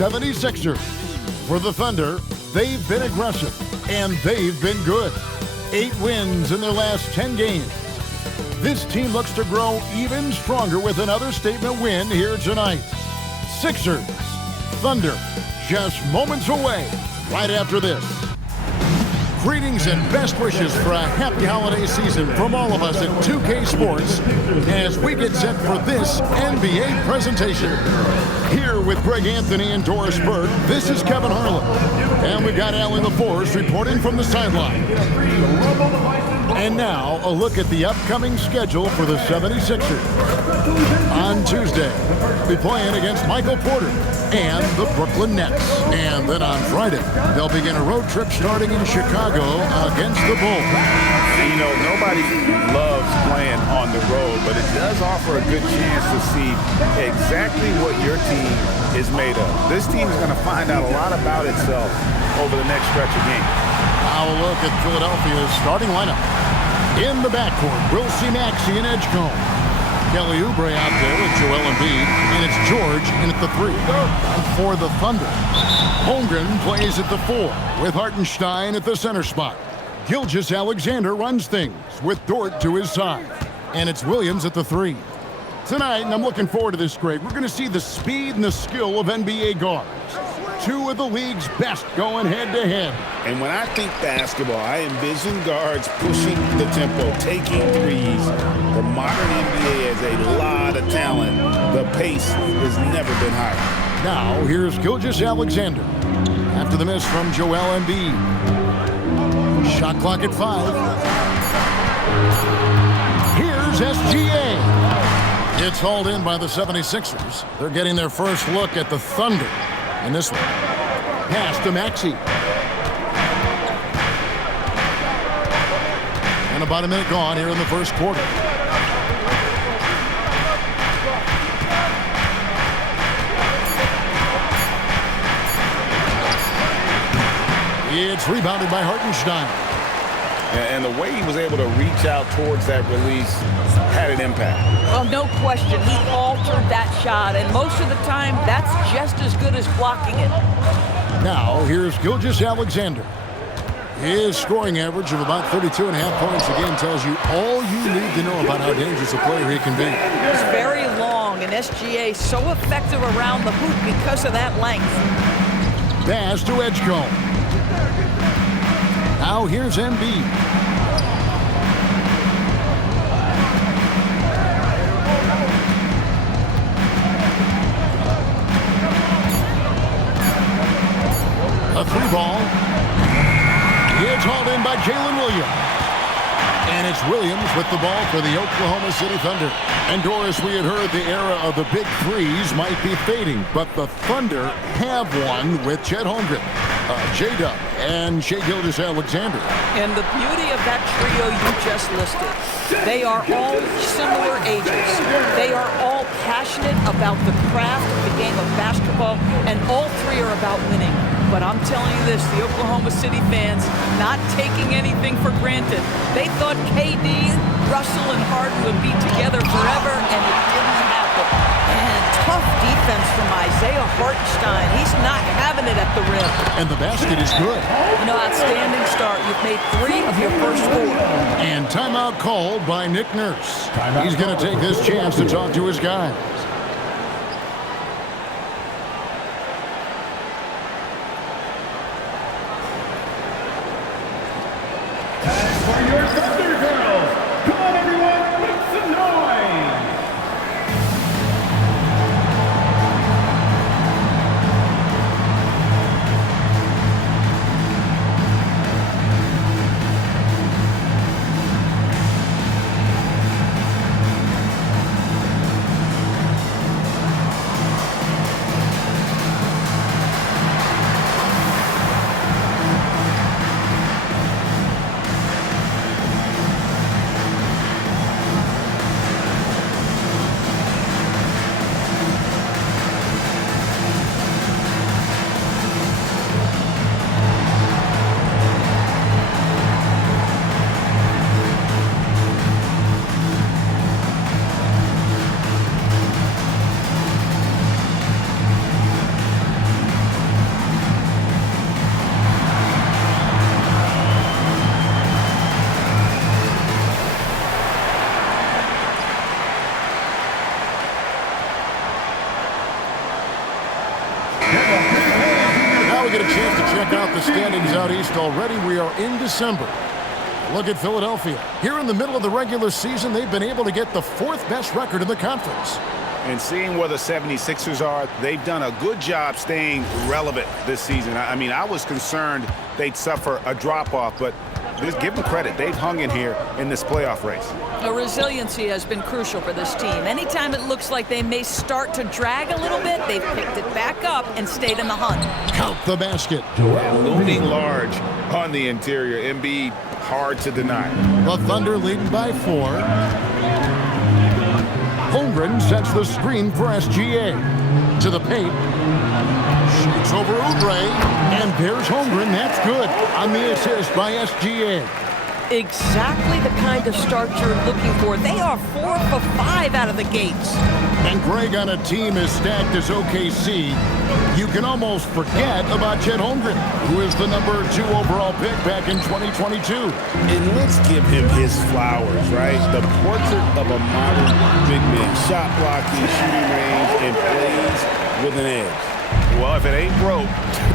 76ers. For the Thunder, they've been aggressive, and they've been good. 8 wins in their last 10 games. This team looks to grow even stronger with another statement win here tonight. Sixers, Thunder, just moments away right after this. Greetings and best wishes for a happy holiday season from all of us at 2K Sports as we get set for this NBA presentation. Here with Greg Anthony and Doris Burke, this is Kevin Harlan. And we've got Allie LaForce reporting from the sideline. And now, a look at the upcoming schedule for the 76ers. On Tuesday, they'll be playing against Michael Porter and the Brooklyn Nets. And then on Friday, they'll begin a road trip starting in Chicago against the Bulls. You know, nobody loves playing on the road, but it does offer a good chance to see exactly what your team is made of. This team is going to find out a lot about itself over the next stretch of games. Now a look at Philadelphia's starting lineup. In the backcourt, we'll see Maxey and Edgecombe. Kelly Oubre out there with Joel Embiid, and it's George in at the 3. And for the Thunder, Holmgren plays at the 4 with Hartenstein at the center spot. Gilgeous-Alexander runs things with Dort to his side. And it's Williams at the 3. Tonight, and I'm looking forward to this, Greg, we're going to see the speed and the skill of NBA guards. 2 of the league's best going head-to-head. And when I think basketball, I envision guards pushing the tempo, taking threes. The modern NBA has a lot of talent. The pace has never been higher. Now, here's Gilgeous-Alexander. After the miss from Joel Embiid. Shot clock at 5. Here's SGA. It's hauled in by the 76ers. They're getting their first look at the Thunder in this one. Pass to Maxey. And about a minute gone here in the first quarter. It's rebounded by Hartenstein. And the way he was able to reach out towards that release had an impact. Well, no question. He altered that shot, and most of the time, that's just as good as blocking it. Now, here's Gilgeous-Alexander. His scoring average of about 32.5 points a game tells you all you need to know about how dangerous a player he can be. He's very long, and SGA so effective around the hoop because of that length. Pass to Edgecombe. Now here's Embiid. A 3 ball. It's hauled in by Jalen Williams. And it's Williams with the ball for the Oklahoma City Thunder. And Doris, we had heard the era of the big threes might be fading, but the Thunder have one with Chet Holmgren, J-Dub, and Shai Gilgeous-Alexander. And the beauty of that trio you just listed, they are all similar ages. They are all passionate about the craft of the game of basketball, and all 3 are about winning. But I'm telling you this, the Oklahoma City fans not taking anything for granted. They thought KD, Russell, and Harden would be together forever, and it didn't happen. And tough defense from Isaiah Hartenstein. He's not having it at the rim. And the basket is good. You know, outstanding start. You've made 3 of your first 4. And timeout called by Nick Nurse. He's going to take this chance to talk to his guys. Now we get a chance to check out the standings out east already. We are in December. Look at Philadelphia. Here in the middle of the regular season, they've been able to get the 4th best record in the conference. And seeing where the 76ers are, they've done a good job staying relevant this season. I mean, I was concerned they'd suffer a drop-off, but just give them credit. They've hung in here in this playoff race. The resiliency has been crucial for this team. Anytime it looks like they may start to drag a little bit, they've picked it back up and stayed in the hunt. Count the basket. Looming large on the interior. Embiid, hard to deny. The Thunder leading by 4. Holmgren sets the screen for SGA. To the paint. Shoots over Oubre. And there's Holmgren. That's good on the assist by SGA. Exactly the kind of start you're looking for. They are 4 for 5 out of the gates. And Greg, on a team as stacked as OKC, you can almost forget about Chet Holmgren, who is the number 2 overall pick back in 2022. And let's give him his flowers, right? The portrait of a modern big man. Shot blocking, shooting range, and plays with an edge. Well, if it ain't broke,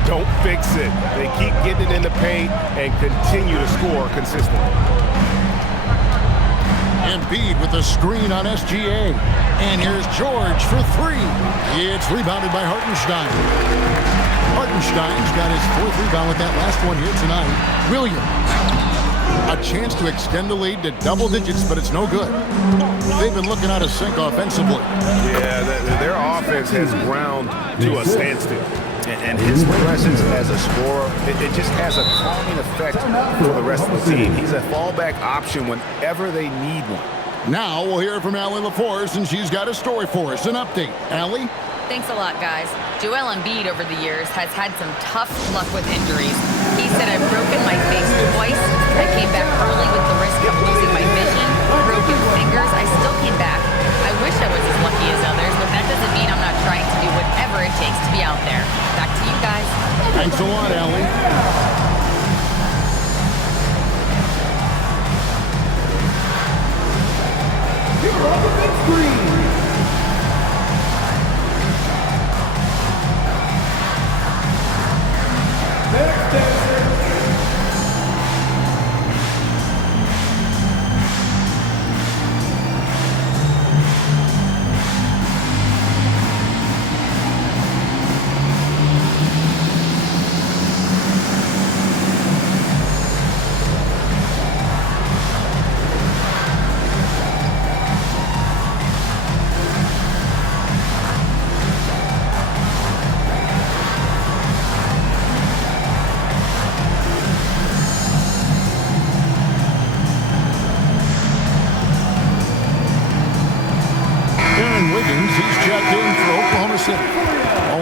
don't fix it. They keep getting it in the paint and continue to score consistently. Embiid with the screen on SGA. And here's George for 3. It's rebounded by Hartenstein. Hartenstein's got his 4th rebound with that last one here tonight. Williams. A chance to extend the lead to double digits, but it's no good. They've been looking out of sync offensively. Yeah, their offense has ground to a standstill. And his presence as a scorer, it just has a calming effect for the rest of the team. He's a fallback option whenever they need one. Now we'll hear from Allie LaForce, and she's got a story for us. An update. Allie? Thanks a lot, guys. Joel Embiid over the years has had some tough luck with injuries. He said, "I've broken my face twice. I came back early with the risk of losing my vision, broken fingers. I still came back. I wish I was as lucky as others, but that doesn't mean I'm not trying to do whatever it takes to be out there." Back to you guys. Thanks a lot, Allie.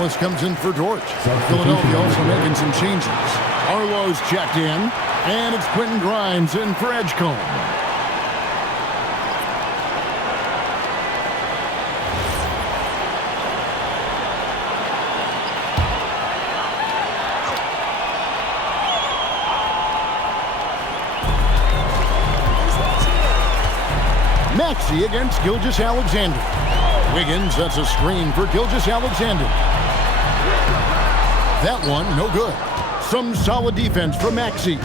Wallace comes in for George. Philadelphia also making some changes. Arlo's checked in, and it's Quentin Grimes in for Edgecombe. Maxey against Gilgeous-Alexander. Wiggins sets a screen for Gilgeous-Alexander. That one, no good. Some solid defense from Maxey.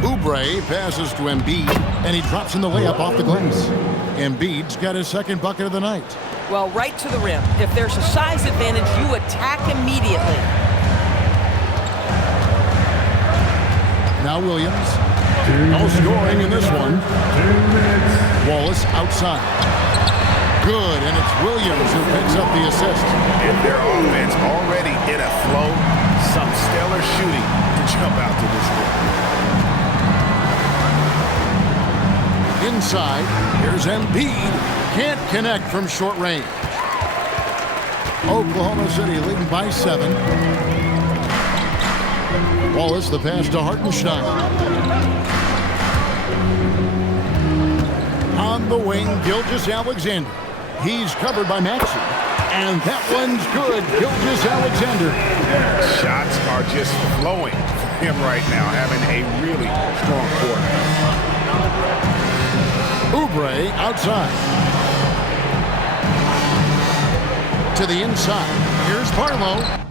Oubre passes to Embiid, and he drops in the layup off the glass. Embiid's got his second bucket of the night. Well, right to the rim. If there's a size advantage, you attack immediately. Now Williams. No scoring in this one. Wallace outside. Good, and it's Williams who picks up the assist. And their offense already in a flow. Some stellar shooting to jump out to this one. Inside, here's Embiid. Can't connect from short range. Oklahoma City leading by 7. Wallace, the pass to Hartenstein. On the wing, Gilgeous-Alexander. He's covered by Maxey. And that one's good. Gilgeous-Alexander. Shots are just flowing for him right now, having a really strong quarter. Oubre outside. to the inside. Here's Barlow.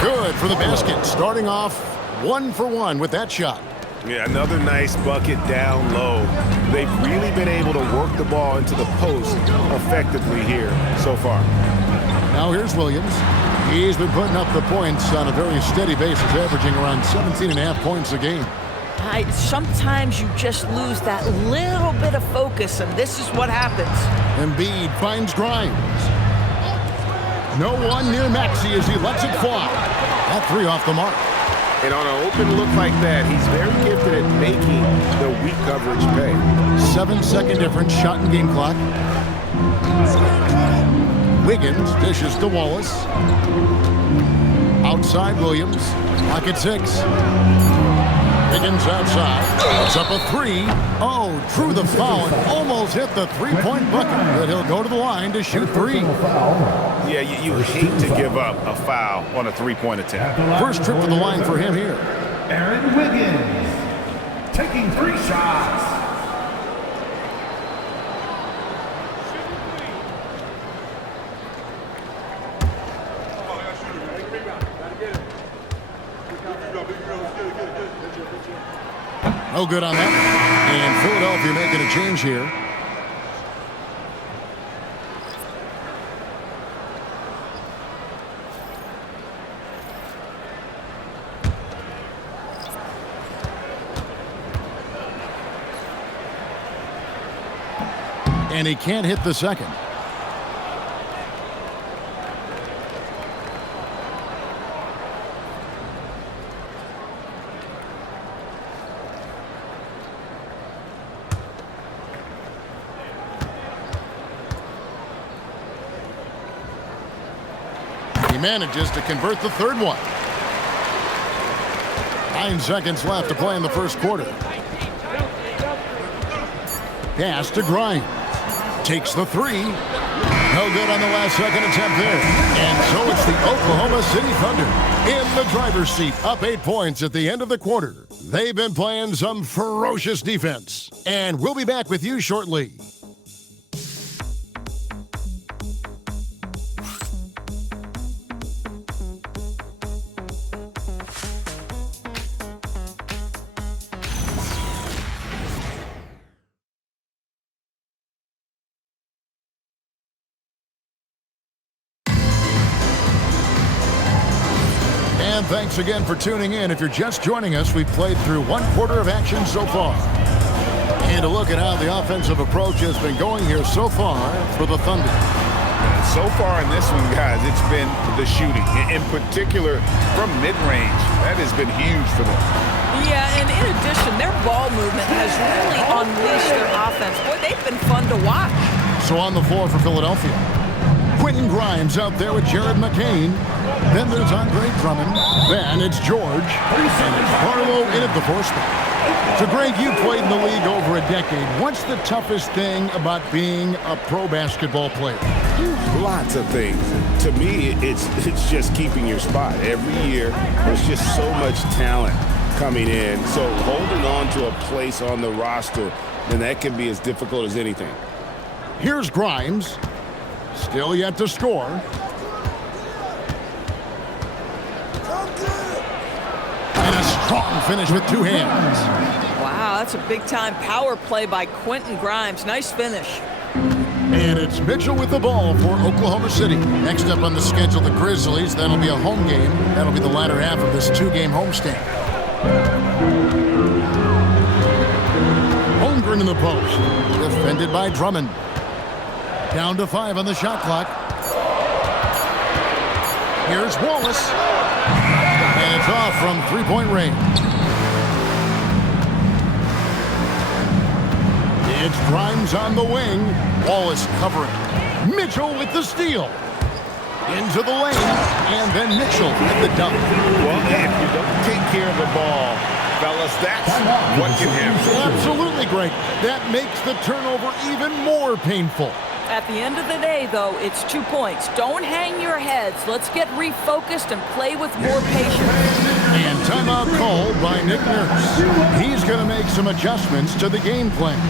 Good for the basket. Starting off 1 for 1 with that shot. Yeah, another nice bucket down low. They've really been able to work the ball into the post effectively here so far. Now here's Williams. He's been putting up the points on a very steady basis, averaging around 17.5 points a game. Sometimes you just lose that little bit of focus, and this is what happens. Embiid finds Grimes. No one near Maxey as he lets it fly. That three off the mark. And on an open look like that, he's very gifted at making the weak coverage pay. 7-second difference, shot and game clock. Wiggins dishes to Wallace. Outside Williams. Clock at 6. Wiggins outside. Puts up a three. Oh, drew the foul and almost hit the three-point bucket. But he'll go to the line to shoot 3. Yeah, you hate to give up a foul on a three-point attempt. First trip to the line for him here. Aaron Wiggins taking 3 shots. No good on that. And Philadelphia making a change here. And he can't hit the second. He manages to convert the third one. 9 seconds left to play in the first quarter. Pass to Grimes. Takes the three. No good on the last second attempt there. And so it's the Oklahoma City Thunder in the driver's seat, up 8 points at the end of the quarter. They've been playing some ferocious defense. And we'll be back with you shortly. And thanks again for tuning in. If you're just joining us, we've played through 1 quarter of action so far. And a look at how the offensive approach has been going here so far for the Thunder. So far in this one, guys, it's been the shooting. In particular, from mid-range. That has been huge for them. Yeah, and in addition, their ball movement has really unleashed their offense. Boy, they've been fun to watch. So on the floor for Philadelphia. Quentin Grimes out there with Jared McCain. Then there's Andre Drummond. Then it's George. And it's Barlow in at the 4 spot. So, Greg, you played in the league over a decade. What's the toughest thing about being a pro basketball player? Lots of things. To me, it's just keeping your spot. Every year, there's just so much talent coming in. So holding on to a place on the roster, then that can be as difficult as anything. Here's Grimes. Still yet to score. And a strong finish with 2 hands. Wow, that's a big-time power play by Quentin Grimes. Nice finish. And it's Mitchell with the ball for Oklahoma City. Next up on the schedule, the Grizzlies. That'll be a home game. That'll be the latter half of this 2-game homestand. Holmgren in the post. Defended by Drummond. Down to 5 on the shot clock. Here's Wallace. And it's off from 3-point range. It's Grimes on the wing. Wallace covering. Mitchell with the steal. Into the lane. And then Mitchell with the dunk. Well, if you don't take care of the ball, fellas, that's what can happen. Absolutely, Greg. That makes the turnover even more painful. At the end of the day, though, it's 2 points. Don't hang your heads. Let's get refocused and play with more patience. And timeout called by Nick Nurse. He's going to make some adjustments to the game plan.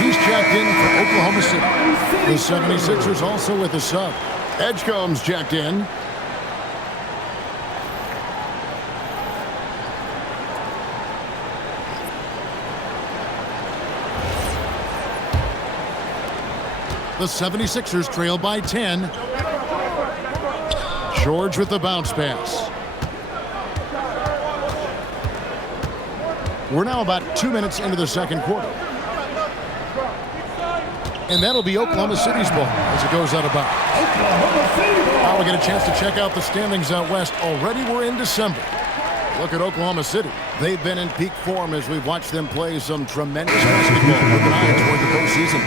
He's checked in for Oklahoma City. The 76ers also with a sub. Edgecombe's checked in. The 76ers trail by 10. George with the bounce pass. We're now about 2 minutes into the second quarter. And that'll be Oklahoma City's ball as it goes out of bounds. Now we get a chance to check out the standings out west. Already we're in December. Look at Oklahoma City. They've been in peak form as we've watched them play some tremendous basketball with an eye toward the postseason.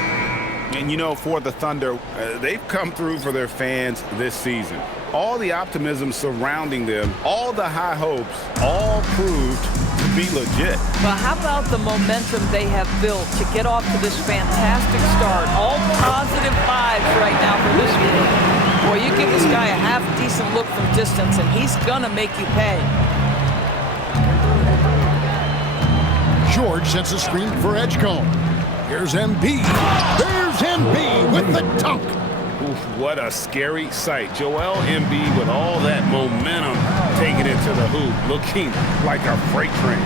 And, you know, for the Thunder, they've come through for their fans this season. All the optimism surrounding them, all the high hopes, all proved to be legit. But how about the momentum they have built to get off to this fantastic start? All positive vibes right now for this game. Boy, you give this guy a half-decent look from distance, and he's going to make you pay. George sets a screen for Edgecombe. Here's Embiid. There's Embiid with the dunk. Oof, what a scary sight. Joel Embiid with all that momentum taking it to the hoop, looking like a freight train.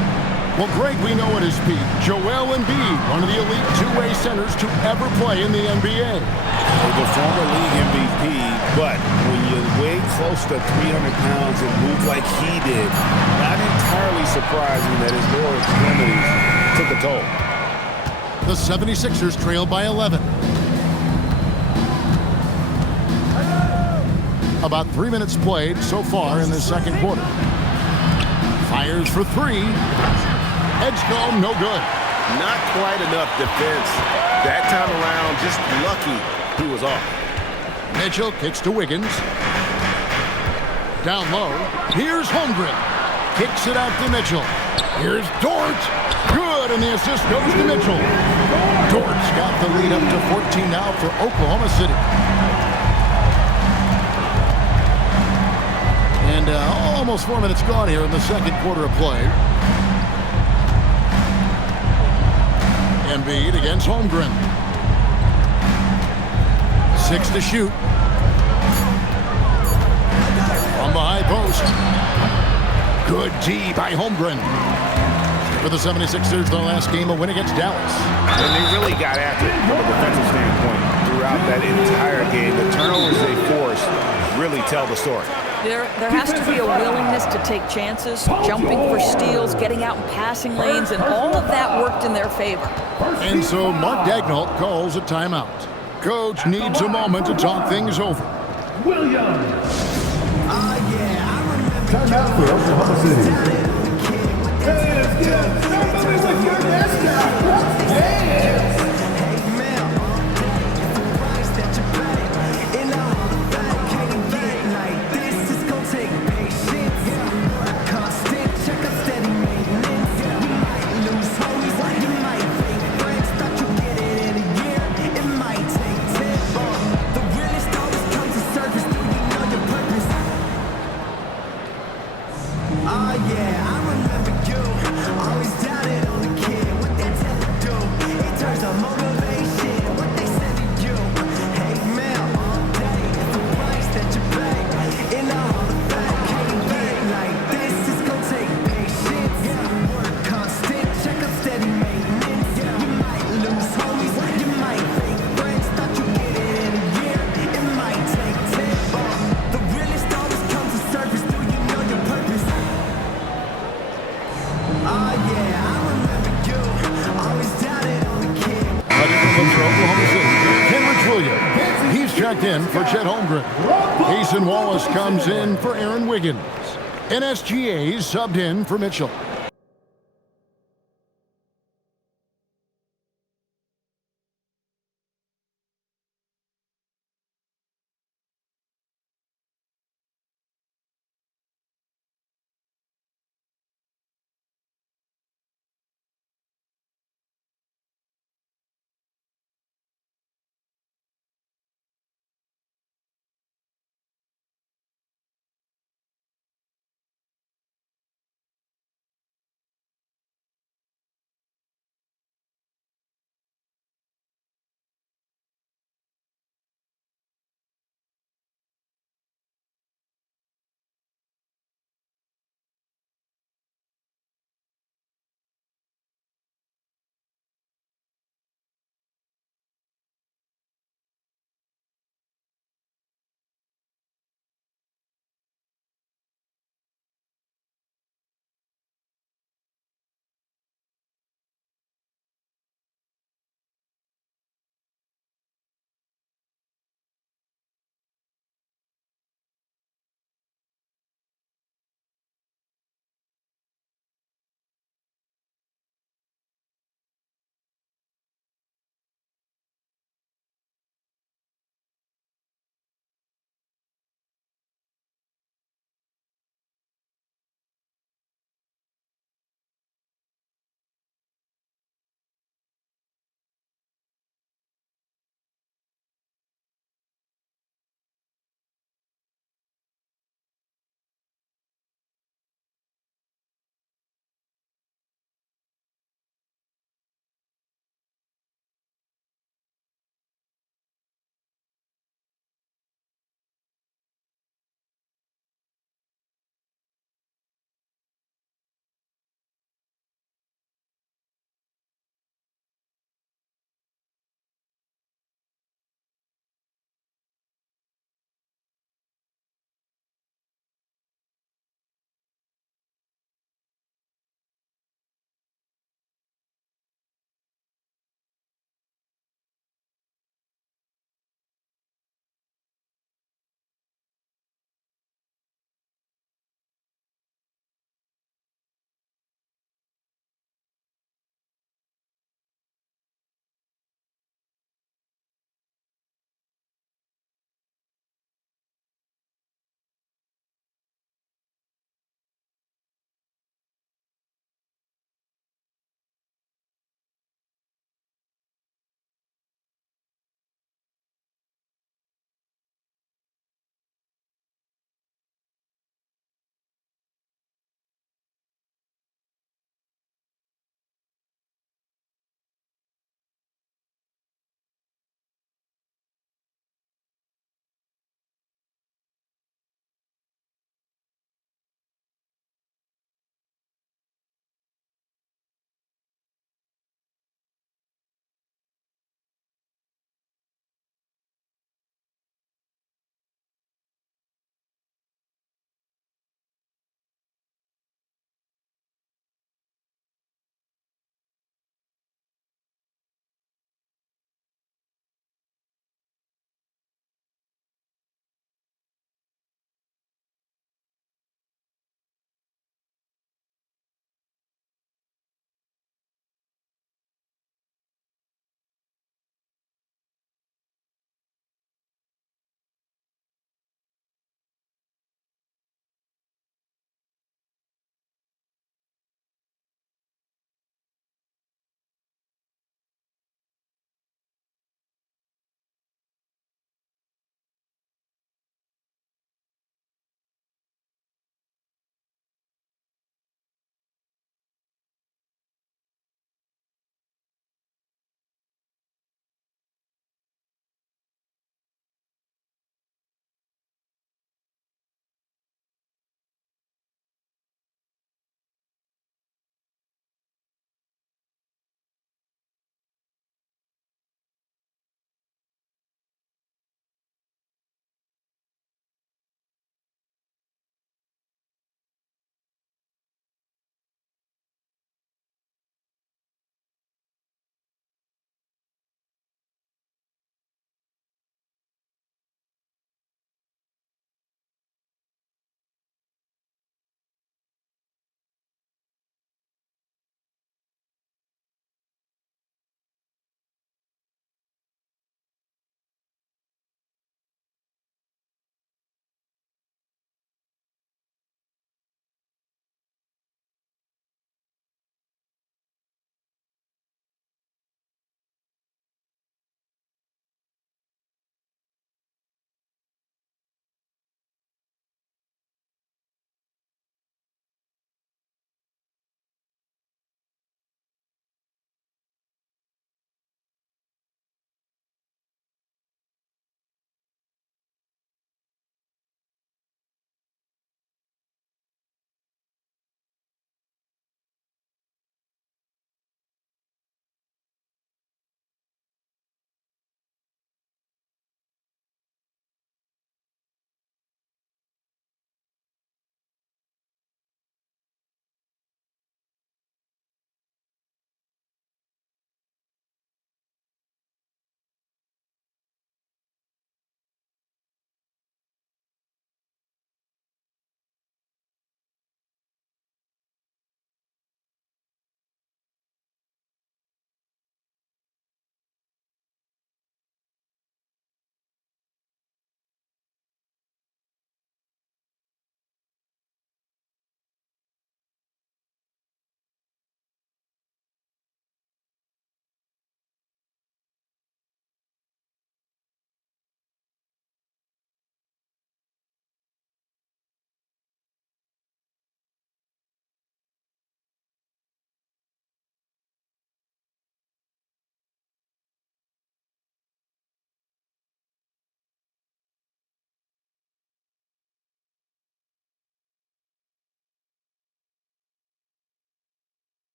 Well, Greg, we know at his peak, Joel Embiid, one of the elite two-way centers to ever play in the NBA. The former league MVP, but when you weigh close to 300 pounds and move like he did, not entirely surprising that his lower extremities took a toll. The 76ers trail by 11. About 3 minutes played so far in the second quarter. Fires for three. Edgecombe, no good. Not quite enough defense. That time around, just lucky he was off. Mitchell kicks to Wiggins. Down low. Here's Holmgren. Kicks it out to Mitchell. Here's Dort. Good, and the assist goes to Mitchell. Dort's got the lead up to 14 now for Oklahoma City. And almost 4 minutes gone here in the second quarter of play. Embiid against Holmgren. 6 to shoot. From the high post. Good D by Holmgren. For the 76ers, their last game, a win against Dallas. And they really got after it from a defensive standpoint throughout that entire game. The turnovers they forced really tell the story. There has to be a willingness to take chances, jumping for steals, getting out in passing lanes, and all of that worked in their favor. And so Mark Daigneault calls a timeout. Coach needs a moment to talk things over. Williams. Timeout for Oklahoma City. Somebody with your mascot. Yes. In for Chet Holmgren. Cason Wallace comes in for Aaron Wiggins. NSGA subbed in for Mitchell.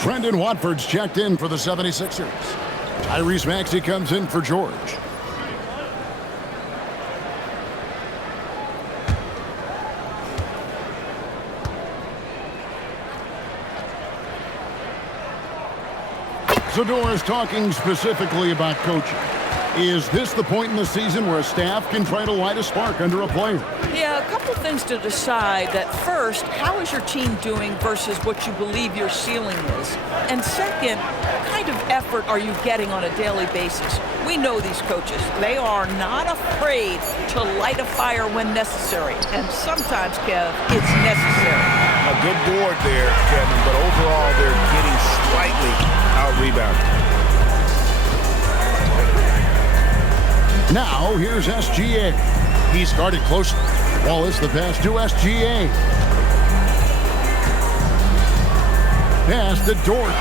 Trendon Watford's checked in for the 76ers. Tyrese Maxey comes in for George. Zador is talking specifically about coaching. Is this the point in the season where a staff can try to light a spark under a player? Yeah, a couple things to decide. That first, how is your team doing versus what you believe your ceiling is? And second, what kind of effort are you getting on a daily basis? We know these coaches. They are not afraid to light a fire when necessary. And sometimes, Kev, it's necessary. A good board there, Kevin, but overall they're getting slightly out-rebounded. Now, here's SGA. He's guarded closely. Wallace the pass to SGA. Pass to Dort.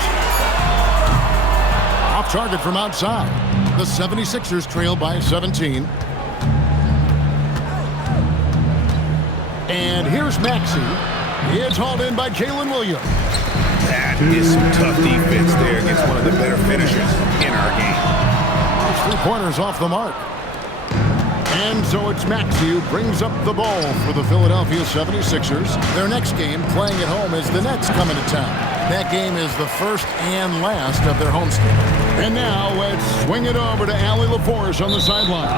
Off target from outside. The 76ers trail by 17. And here's Maxey. It's hauled in by Jalen Williams. That is some tough defense there against one of the better finishers in our game. There's 3 pointers off the mark. And so it's Maxey who brings up the ball for the Philadelphia 76ers. Their next game, playing at home, is the Nets coming to town. That game is the first and last of their homestand. And now let's swing it over to Allie LaForce on the sideline.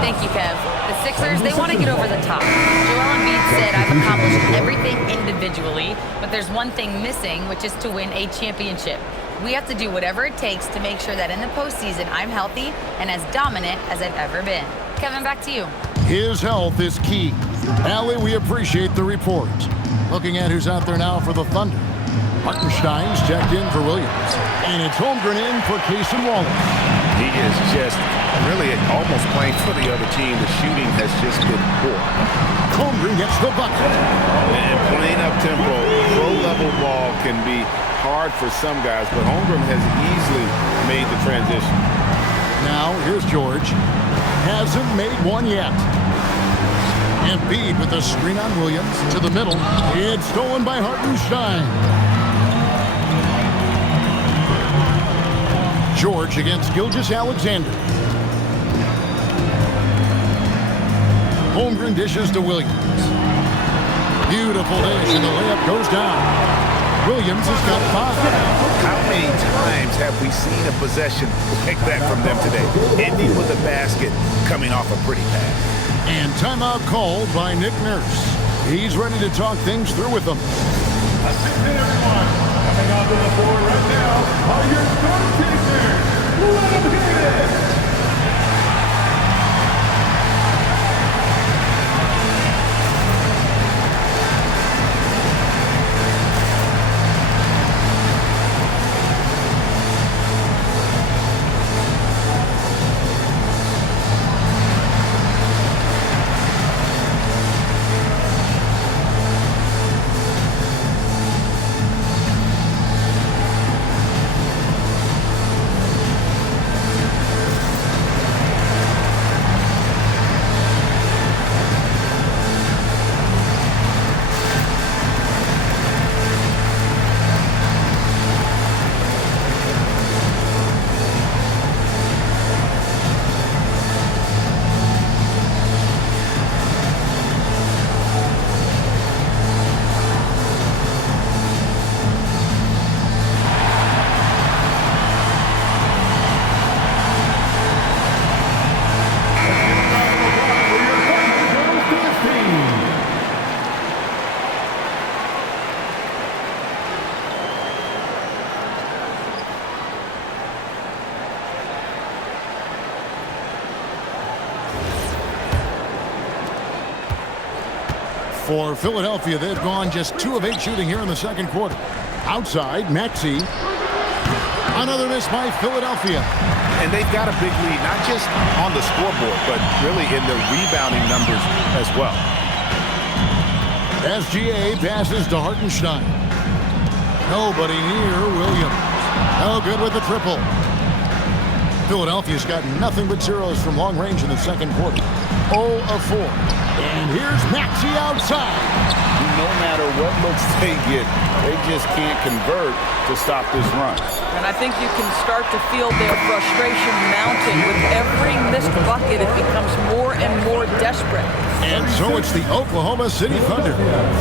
Thank you, Kev. The Sixers, they want to get over the top. Joel Embiid said, I've accomplished everything individually, but there's one thing missing, which is to win a championship. We have to do whatever it takes to make sure that in the postseason, I'm healthy and as dominant as I've ever been. Kevin, back to you. His health is key. Allie, we appreciate the report. Looking at who's out there now for the Thunder. Hartenstein's checked in for Williams. And it's Holmgren in for Cason Wallace. He is just really almost playing for the other team. The shooting has just been poor. Holmgren gets the bucket. And playing up-tempo, low-level ball can be hard for some guys, but Holmgren has easily made the transition. Now, here's George. Hasn't made one yet. Embiid with the screen on Williams to the middle. It's stolen by Hartenstein. George against Gilgeous-Alexander. Holmgren dishes to Williams. Beautiful dish, and the layup goes down. Williams has got 5. How many times have we seen a possession like that from them today? Ending with a basket, coming off a pretty pass. And timeout called by Nick Nurse. He's ready to talk things through with them. Attention everyone, coming onto the floor right now are your starting chasers. Let them hit it. For Philadelphia, they've gone just 2 of 8 shooting here in the second quarter. Outside, Maxey. Another miss by Philadelphia. And they've got a big lead, not just on the scoreboard, but really in the rebounding numbers as well. SGA passes to Hartenstein. Nobody near Williams. No good with the triple. Philadelphia's got nothing but zeros from long range in the second quarter. 0 of 4. And here's Maxey outside. no matter what looks they get, they just can't convert to stop this run. And I think you can start to feel their frustration mounting. With every missed bucket, it becomes more and more desperate. And so it's the Oklahoma City Thunder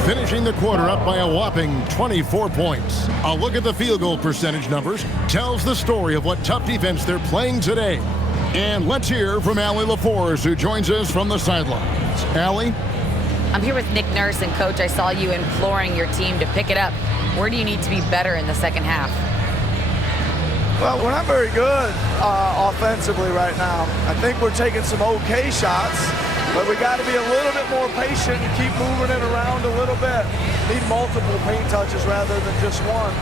finishing the quarter up by a whopping 24 points. A look at the field goal percentage numbers tells the story of what tough defense they're playing today. And let's hear from Allie LaForce, who joins us from the sidelines. Allie? I'm here with Nick Nurse, and Coach, I saw you imploring your team to pick it up. Where do you need to be better in the second half? Well, we're not very good offensively right now. I think we're taking some okay shots, but we got to be a little bit more patient and keep moving it around a little bit. Need multiple paint touches rather than just one.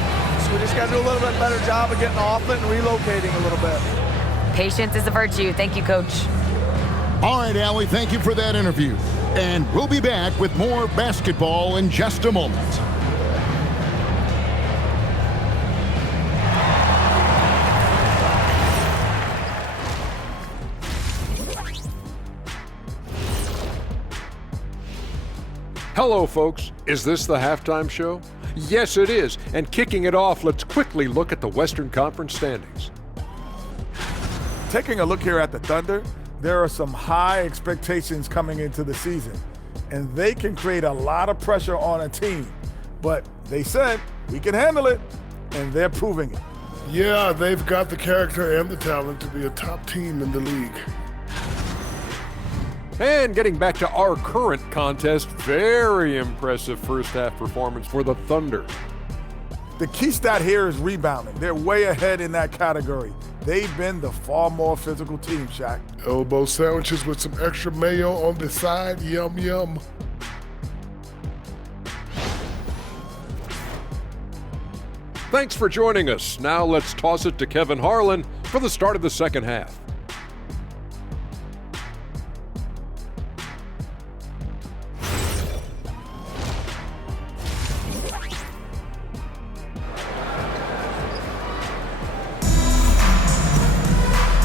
So we just got to do a little bit better job of getting off it and relocating a little bit. Patience is a virtue. Thank you, Coach. All right, Allie, thank you for that interview. And we'll be back with more basketball in just a moment. Hello, folks. Is this the halftime show? Yes, it is. And kicking it off, let's quickly look at the Western Conference standings. Taking a look here at the Thunder, there are some high expectations coming into the season, and they can create a lot of pressure on a team. But they said, we can handle it, and they're proving it. Yeah, they've got the character and the talent to be a top team in the league. And getting back to our current contest, very impressive first half performance for the Thunder. The key stat here is rebounding. They're way ahead in that category. They've been the far more physical team, Shaq. Elbow sandwiches with some extra mayo on the side. Yum, yum. Thanks for joining us. Now let's toss it to Kevin Harlan for the start of the second half.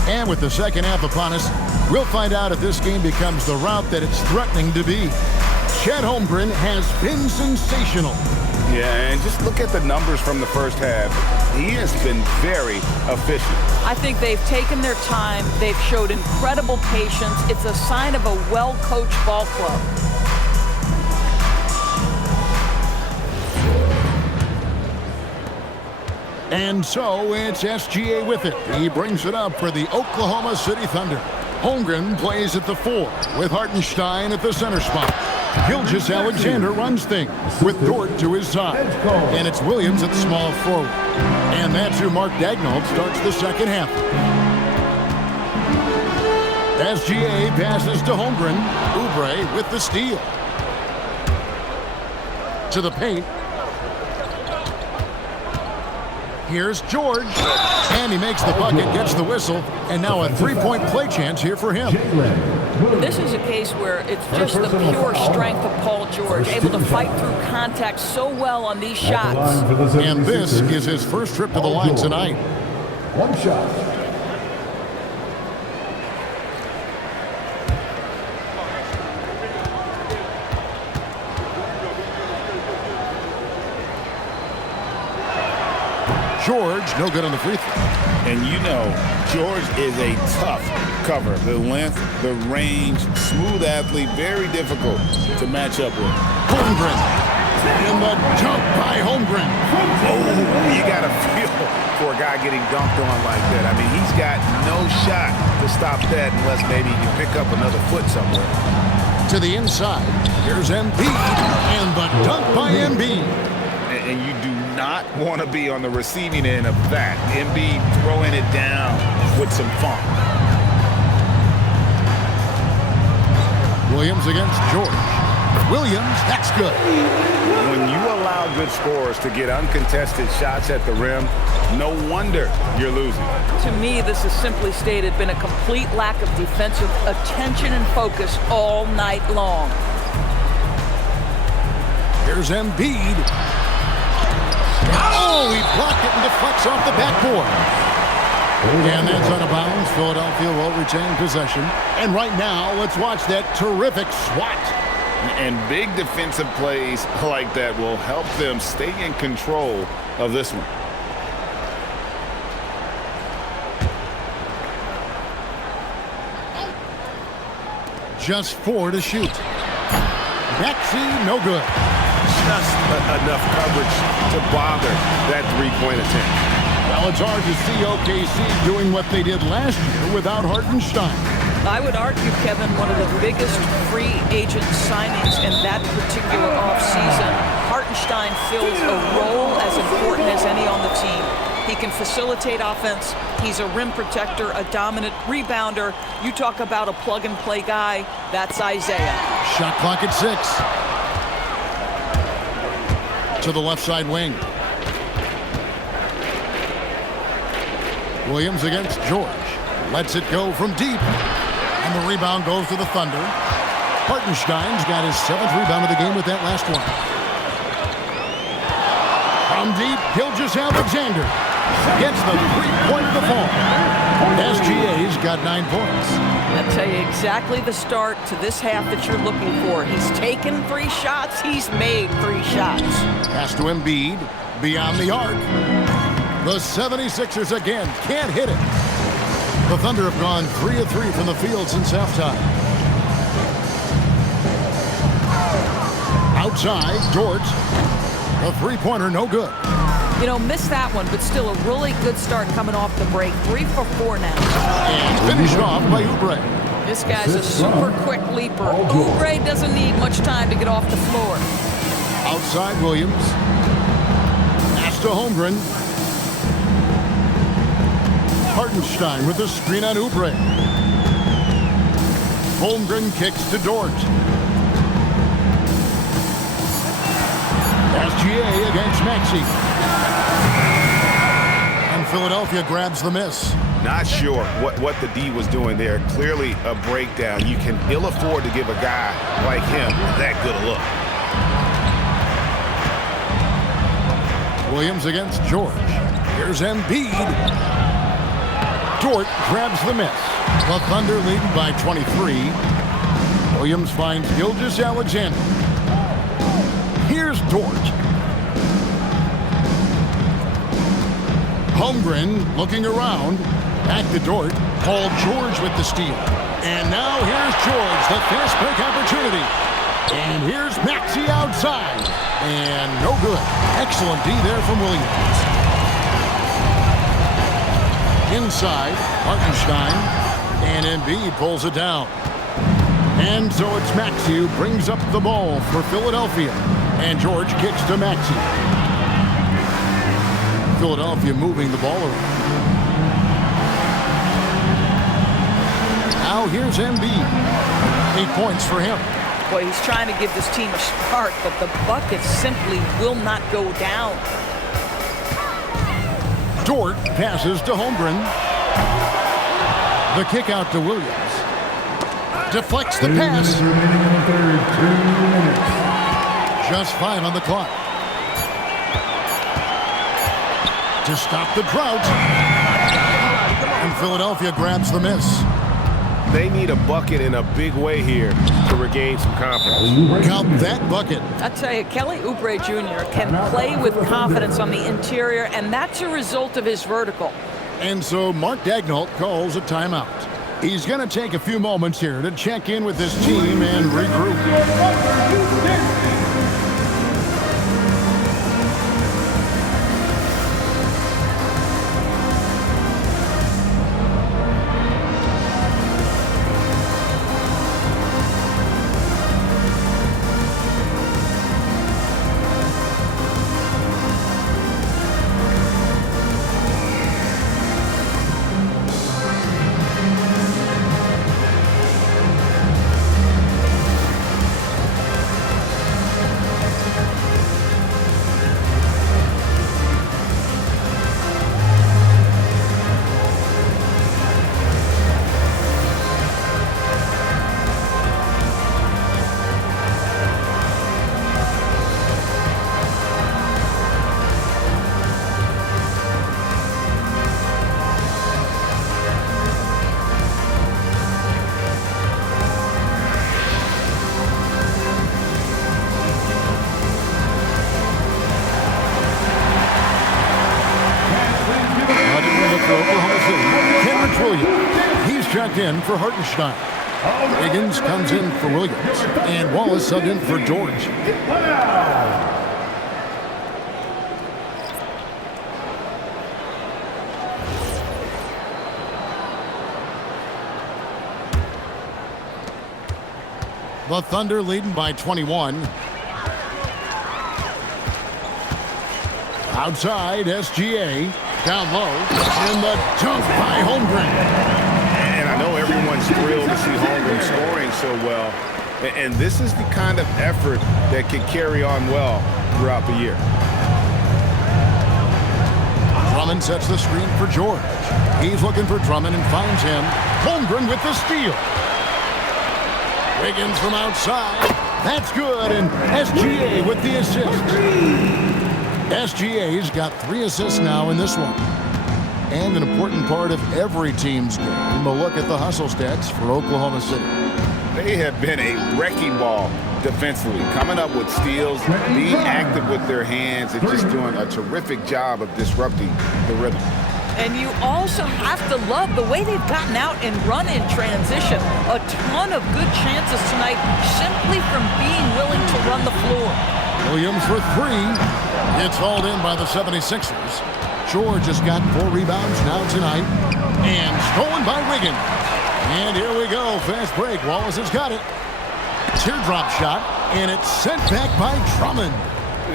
And with the second half upon us, we'll find out if this game becomes the route that it's threatening to be. Chet Holmgren has been sensational. Yeah, and just look at the numbers from the first half. He has been very efficient. I think they've taken their time. They've showed incredible patience. It's a sign of a well-coached ball club. And so it's SGA with it. He brings it up for the Oklahoma City Thunder. Holmgren plays at the 4 with Hartenstein at the center spot. Gilgeous Alexander runs things with Dort to his side. And it's Williams at small forward. And that's who Mark Daigneault starts the second half. SGA passes to Holmgren. Oubre with the steal. To the paint. Here's George, and he makes the bucket, gets the whistle, and now a three-point play chance here for him. This is a case where it's just the pure strength of Paul George, able to fight through contact so well on these shots. And this is his first trip to the line tonight. One shot. George, no good on the free throw. And you know, George is a tough cover. The length, the range, smooth athlete, very difficult to match up with. Holmgren, and the dunk by Holmgren. Oh, you got to feel for a guy getting dunked on like that. I mean, he's got no shot to stop that unless maybe you pick up another foot somewhere. To the inside, here's Embiid, and the dunk by Embiid. And you do not want to be on the receiving end of that. Embiid throwing it down with some funk. Williams against George. Williams, that's good. When you allow good scorers to get uncontested shots at the rim, no wonder you're losing. To me, this is simply stated been a complete lack of defensive attention and focus all night long. Here's Embiid. Oh, he blocked it and deflects off the backboard. And that's out of bounds. Philadelphia will retain possession. And right now, let's watch that terrific swat. And big defensive plays like that will help them stay in control of this one. Just 4 to shoot. Maxey, no good. Just enough coverage to bother that three-point attempt. Well, it's hard to see OKC doing what they did last year without Hartenstein. I would argue, Kevin, one of the biggest free agent signings in that particular offseason. Hartenstein fills a role as important as any on the team. He can facilitate offense. He's a rim protector, a dominant rebounder. You talk about a plug-and-play guy, that's Isaiah. Shot clock at 6. To the left side wing. Williams against George. Lets it go from deep. And the rebound goes to the Thunder. Hartenstein's got his 7th rebound of the game with that last one. From deep, Gilgeous-Alexander gets the three-pointer to fall. SGA's got 9 points. I'll tell you exactly the start to this half that you're looking for. He's taken 3 shots. He's made 3 shots. Pass to Embiid, beyond the arc. The 76ers again can't hit it. The Thunder have gone 3 of 3 from the field since halftime. Outside, George. The three-pointer, no good. You know, missed that one, but still a really good start coming off the break. 3 for 4 now. And finished off by Oubre. This guy's a super quick leaper. Oubre doesn't need much time to get off the floor. Outside, Williams. Pass to Holmgren. Hartenstein with the screen on Oubre. Holmgren kicks to Dort. SGA against Maxey. And Philadelphia grabs the miss. Not sure what the D was doing there. Clearly a breakdown. You can ill afford to give a guy like him that good a look. Williams against George. Here's Embiid. Dort grabs the miss. The Thunder leading by 23. Williams finds Gilgeous-Alexander. Here's Dort. Holmgren looking around. Back to Dort. Paul George with the steal. And now here's George, the fast break opportunity. And here's Maxey outside. And no good. Excellent D there from Williams. Inside, Hartenstein. And Embiid pulls it down. And so it's Maxey who brings up the ball for Philadelphia. And George kicks to Maxey. Philadelphia moving the ball around. Now here's Embiid. 8 points for him. Boy, he's trying to give this team a spark, but the buckets simply will not go down. Dort passes to Holmgren. The kick out to Williams. Deflects the pass. Just 5 on the clock. To stop the drought. And Philadelphia grabs the miss. They need a bucket in a big way here to regain some confidence. Count that bucket. I tell you, Kelly Oubre Jr. can play with confidence on the interior, and that's a result of his vertical. And so Mark Daigneault calls a timeout. He's going to take a few moments here to check in with his team and regroup. checked in for Hartenstein. Higgins comes in for Williams. And Wallace subbed in for George. The Thunder leading by 21. Outside, SGA. Down low. And the dunk by Holmgren. And I know everyone's thrilled to see Holmgren scoring so well. And this is the kind of effort that can carry on well throughout the year. Drummond sets the screen for George. He's looking for Drummond and finds him. Holmgren with the steal. Wiggins from outside. That's good, and SGA with the assist. SGA's got 3 assists now in this one. And an important part of every team's game, a look at the hustle stats for Oklahoma City. They have been a wrecking ball defensively, coming up with steals, being active with their hands, and just doing a terrific job of disrupting the rhythm. And you also have to love the way they've gotten out and run in transition. A ton of good chances tonight simply from being willing to run the floor. Williams for 3. It's hauled in by the 76ers. George has got 4 rebounds now tonight. And stolen by Wiggins. And here we go. Fast break. Wallace has got it. Teardrop shot. And it's sent back by Drummond.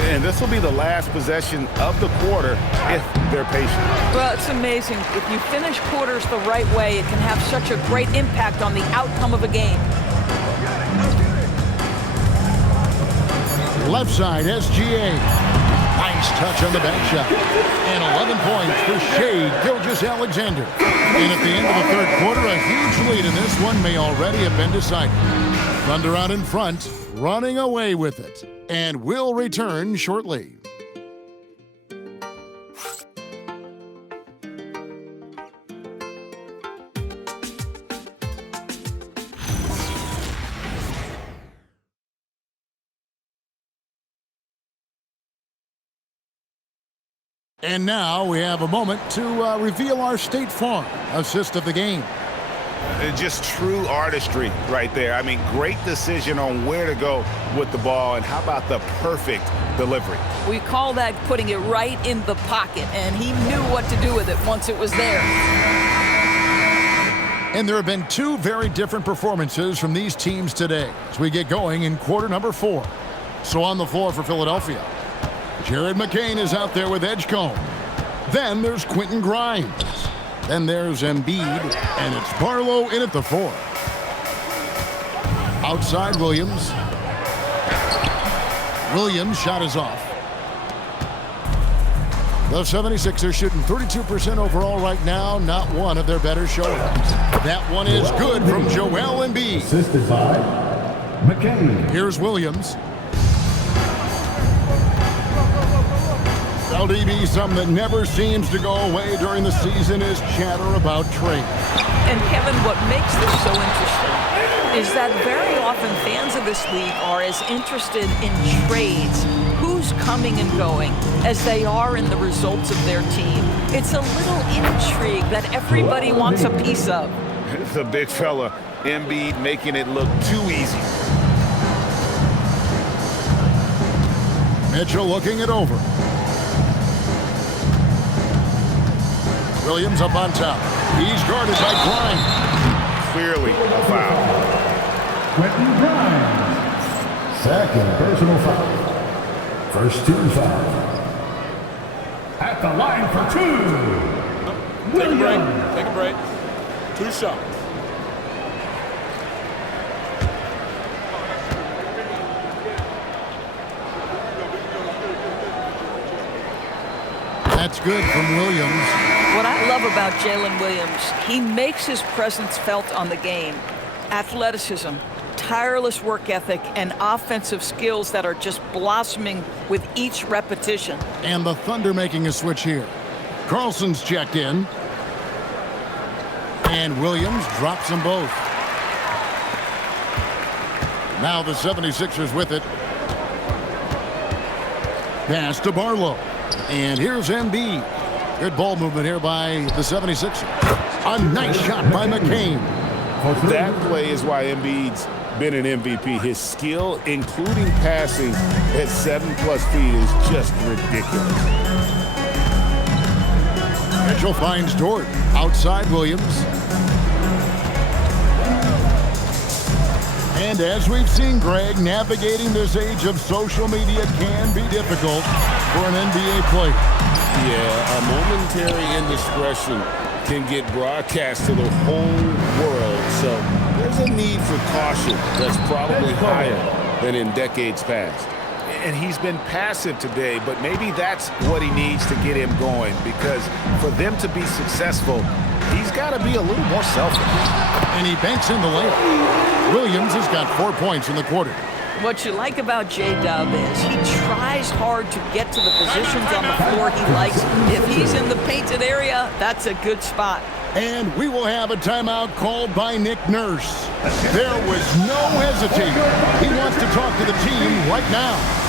And this will be the last possession of the quarter if they're patient. Well, it's amazing. If you finish quarters the right way, it can have such a great impact on the outcome of a game. Left side, SGA. Nice touch on the back shot. And 11 points for Shai Gilgeous-Alexander. And at the end of the third quarter, a huge lead in this one may already have been decided. Thunder out in front, running away with it. And will return shortly. And now we have a moment to reveal our State Farm assist of the game. Just true artistry right there. I mean, great decision on where to go with the ball, and how about the perfect delivery? We call that putting it right in the pocket, and he knew what to do with it once it was there. And there have been 2 very different performances from these teams today as we get going in quarter number 4. So on the floor for Philadelphia, Jared McCain is out there with Edgecombe. Then there's Quentin Grimes. Then there's Embiid, and it's Barlow in at the 4. Outside Williams. Williams' shot is off. The 76ers shooting 32% overall right now, not one of their better showings. That one is good from Joel Embiid. Assisted by McCain. Here's Williams. LDB, something that never seems to go away during the season is chatter about trade. And Kevin, what makes this so interesting is that very often fans of this league are as interested in trades, who's coming and going, as they are in the results of their team. It's a little intrigue that everybody wants a piece of. It's a big fella, Embiid, making it look too easy. Mitchell looking it over. Williams up on top. He's guarded by Grimes. Clearly a foul. Quentin Grimes. Second personal foul. First team foul. At the line for 2. Williams. Take a break. 2 shots. That's good from Williams. What I love about Jalen Williams, he makes his presence felt on the game. Athleticism, tireless work ethic, and offensive skills that are just blossoming with each repetition. And the Thunder making a switch here. Carlson's checked in. And Williams drops them both. Now the 76ers with it. Pass to Barlow. And here's Embiid. Good ball movement here by the 76ers. A nice shot by McCain. That play is why Embiid's been an MVP. His skill, including passing at 7+ feet, is just ridiculous. Mitchell finds Dort outside Williams. And as we've seen, Greg, navigating this age of social media can be difficult for an NBA player. Yeah, a momentary indiscretion can get broadcast to the whole world. So there's a need for caution that's probably higher than in decades past. And he's been passive today, but maybe that's what he needs to get him going, because for them to be successful, he's got to be a little more selfish. And he banks in the layup. Williams has got 4 points in the quarter. What you like about J-Dub is he tries hard to get to the positions on the floor he likes. If he's in the painted area, that's a good spot. And we will have a timeout called by Nick Nurse. There was no hesitating. He wants to talk to the team right now.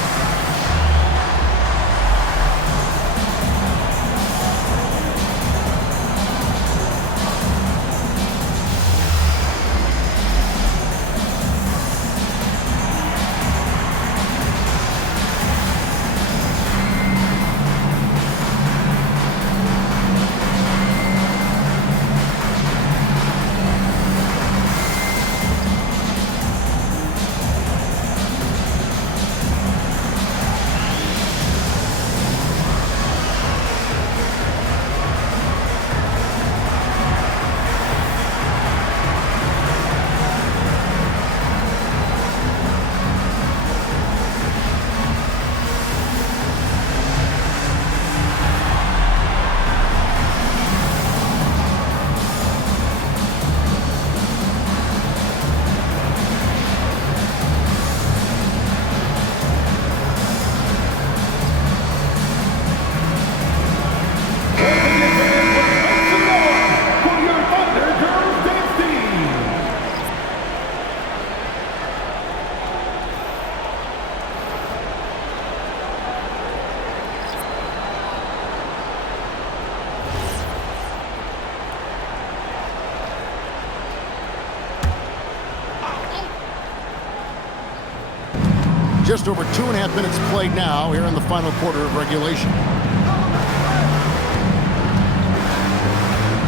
Just over 2.5 minutes played now here in the final quarter of regulation.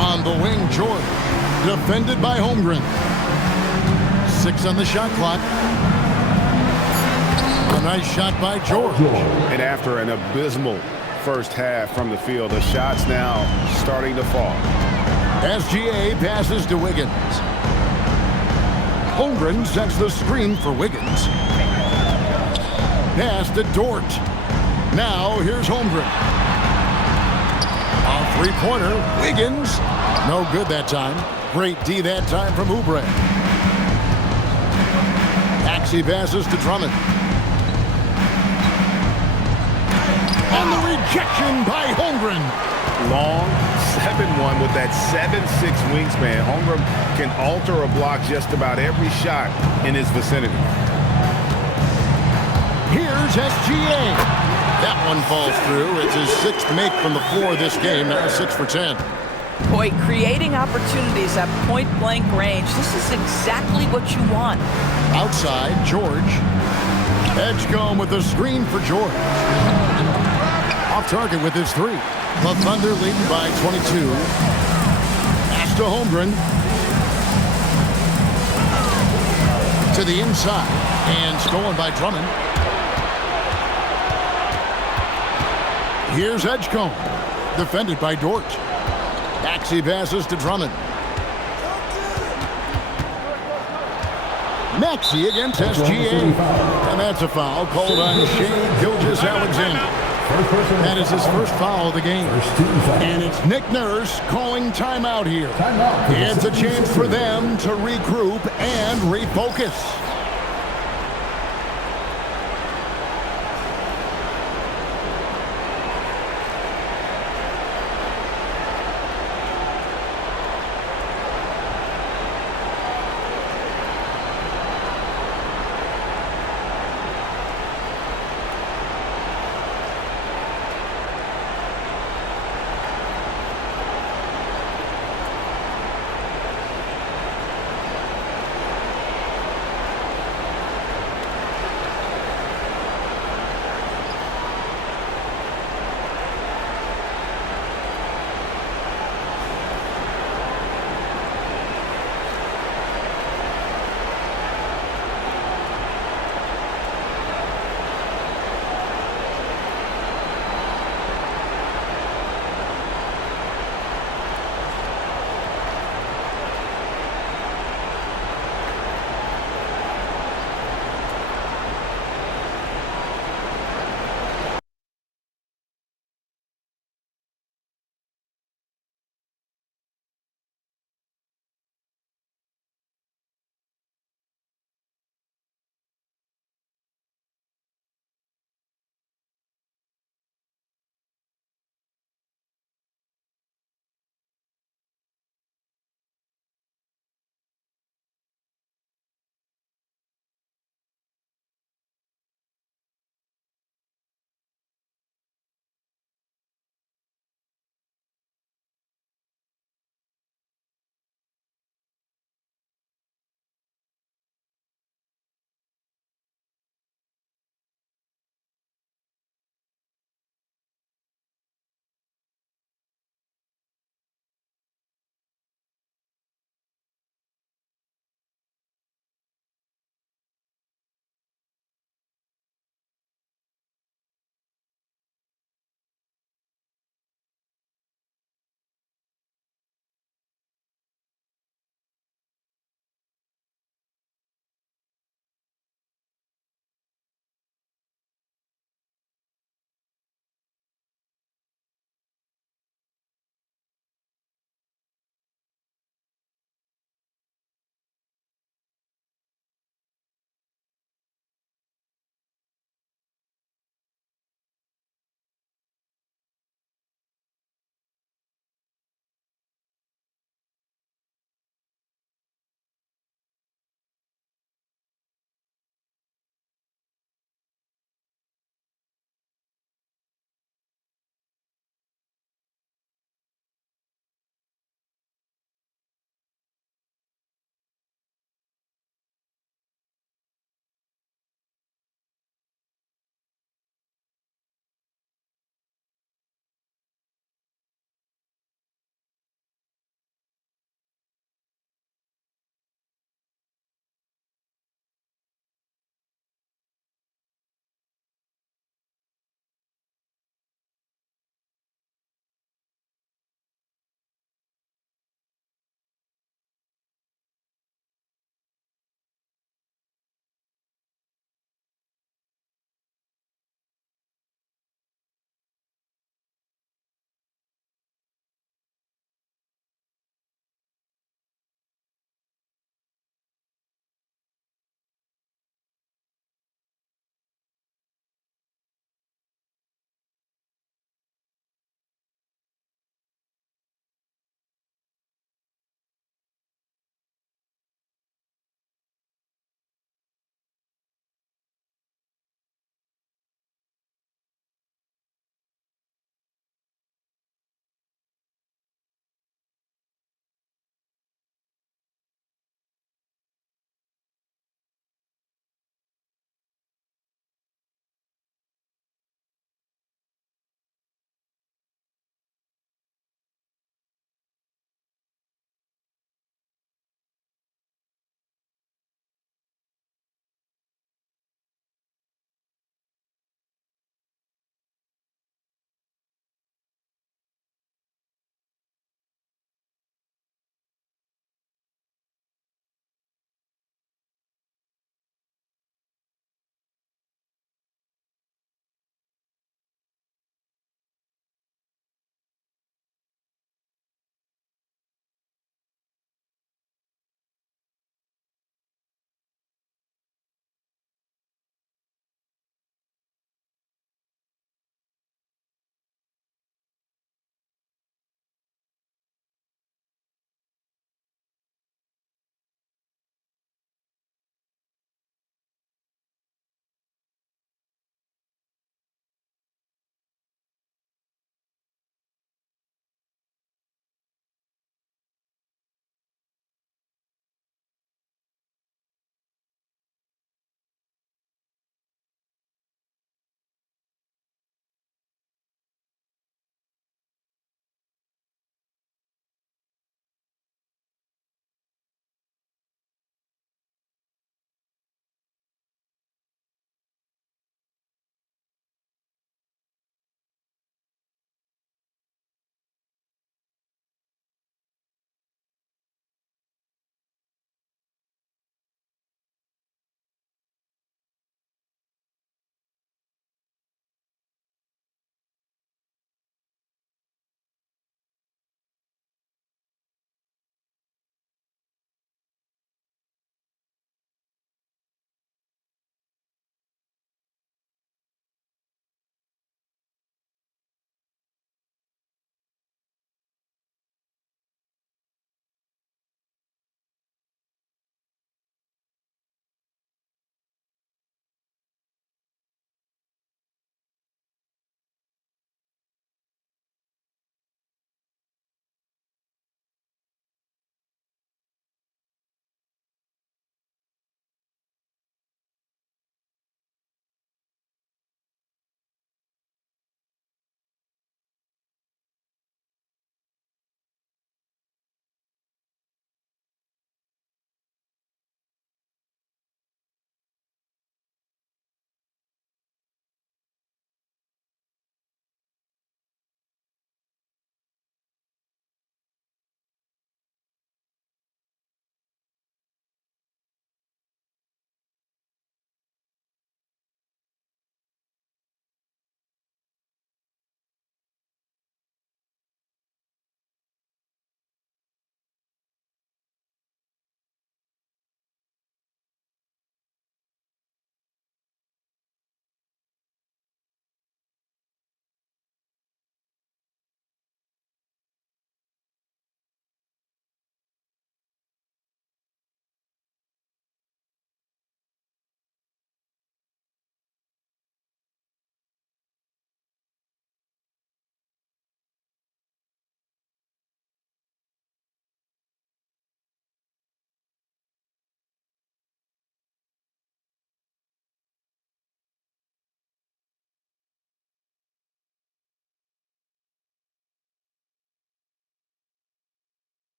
On the wing, George, defended by Holmgren. 6 on the shot clock. A nice shot by George. And after an abysmal first half from the field, the shots now starting to fall. SGA passes to Wiggins. Holmgren sets the screen for Wiggins. Pass to Dort. Now here's Holmgren. A three-pointer. Wiggins. No good that time. Great D that time from Oubre. Maxey passes to Drummond. And the rejection by Holmgren. Long 7-1 with that 7'6" wingspan. Holmgren can alter a block just about every shot in his vicinity. Here's SGA. That one falls through. It's his 6th make from the floor this game. Now 6 for 10. Boy, creating opportunities at point-blank range, this is exactly what you want. Outside, George. Edgecombe with the screen for George. Off target with his 3. The Thunder lead by 22. Pass to Holmgren. To the inside. And stolen by Drummond. Here's Edgecombe. Defended by Dort. Maxey passes to Drummond. Maxey against SGA. And that's a foul called on Shai Gilgeous-Alexander. That is his first foul of the game. And it's Nick Nurse calling timeout here. It's a chance for them to regroup and refocus.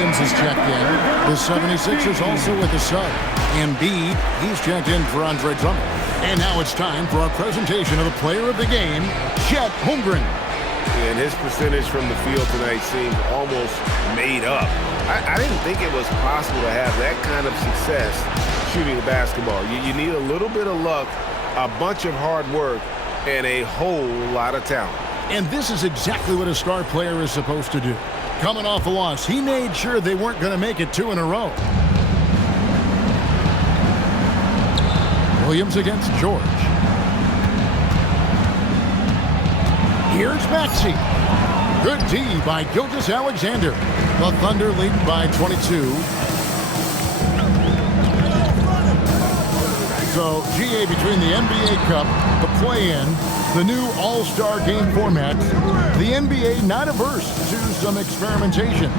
Williams is checked in. The 76ers also with a sub. Embiid, he's checked in for Andre Drummond. And now it's time for our presentation of the player of the game, Chet Holmgren. And his percentage from the field tonight seemed almost made up. I didn't think it was possible to have that kind of success shooting the basketball. You need a little bit of luck, a bunch of hard work, and a whole lot of talent. And this is exactly what a star player is supposed to do. Coming off a loss, he made sure they weren't going to make it 2 in a row. Williams against George. Here's Maxey. Good D by Gilgeous-Alexander. The Thunder lead by 22. So, GA, between the NBA Cup, the play-in, the new All-Star game format, the NBA not averse to some experimentation.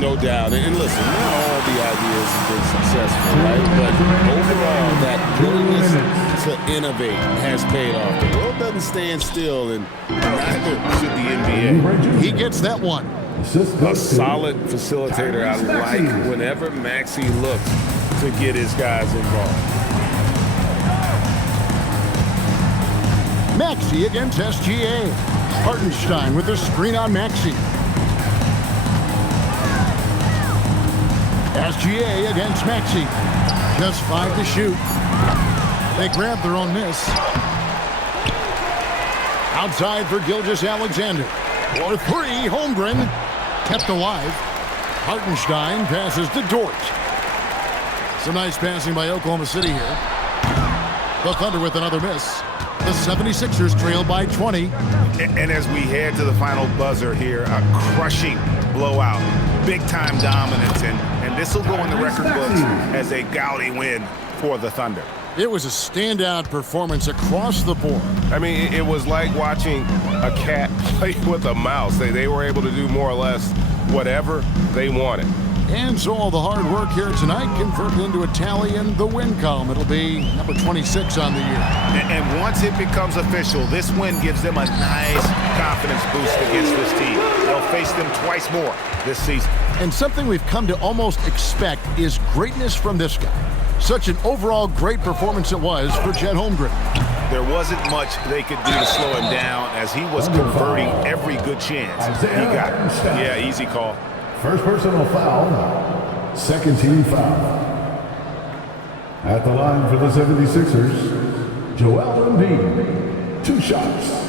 No doubt. And listen, not all the ideas have been successful, right? But overall, that willingness to innovate has paid off. The world doesn't stand still, and neither should the NBA. He gets that one. A solid facilitator. I like whenever Maxey looks to get his guys involved. Maxey against SGA. Hartenstein with a screen on Maxey. SGA against Maxey. Just 5 to shoot. They grab their own miss. Outside for Gilgeous-Alexander. For 3, Holmgren. Kept alive. Hartenstein passes to Dort. Some nice passing by Oklahoma City here. The Thunder with another miss. The 76ers trail by 20. And as we head to the final buzzer here, a crushing blowout, big-time dominance, and this will go in the record books as a gaudy win for the Thunder. It was a standout performance across the board. I mean, it was like watching a cat play with a mouse. They were able to do more or less whatever they wanted. And so all the hard work here tonight converted into a tally in the win column. It'll be number 26 on the year. And once it becomes official, this win gives them a nice confidence boost against this team. They'll face them twice more this season. And something we've come to almost expect is greatness from this guy. Such an overall great performance it was for Chet Holmgren. There wasn't much they could do to slow him down as he was converting every good chance he got. Yeah, easy call. First personal foul, second team foul. At the line for the 76ers, Joel Embiid, 2 shots.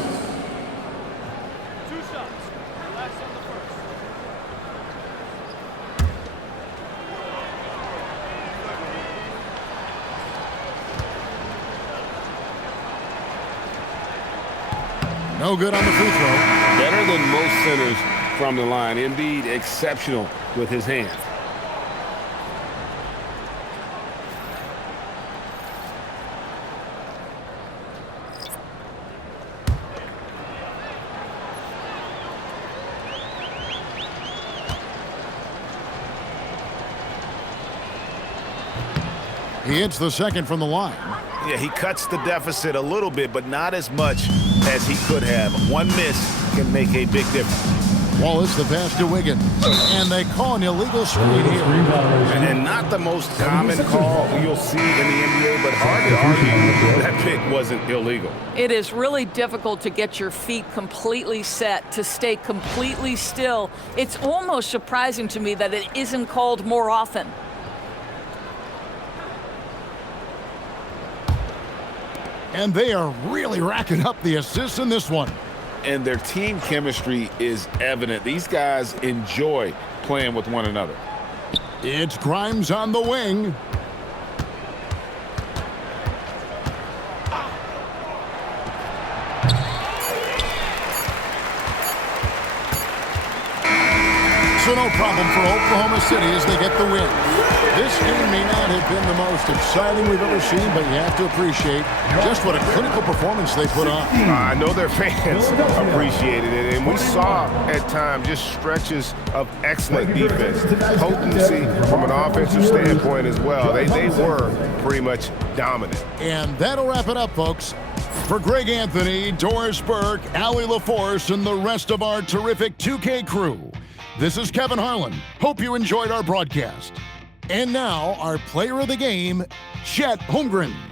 No good on the free throw. Better than most centers from the line. Embiid exceptional with his hands. He hits the second from the line. Yeah, he cuts the deficit a little bit, but not as much as he could have. One miss can make a big difference. Wallace the pass to Wiggins. And they call an illegal screen here. And not the most common call you'll see in the NBA, but hard to argue that pick wasn't illegal. It is really difficult to get your feet completely set, to stay completely still. It's almost surprising to me that it isn't called more often. And they are really racking up the assists in this one. And their team chemistry is evident. These guys enjoy playing with one another. It's Grimes on the wing. So no problem for Oklahoma City as they get the win. This game may not have been the most exciting we've ever seen, but you have to appreciate just what a clinical performance they put on. I know their fans appreciated it, and we saw at times just stretches of excellent defense, potency from an offensive standpoint as well. They were pretty much dominant. And that'll wrap it up, folks. For Greg Anthony, Doris Burke, Allie LaForce, and the rest of our terrific 2K crew, This is Kevin Harlan. Hope you enjoyed our broadcast. And now, our player of the game, Chet Holmgren.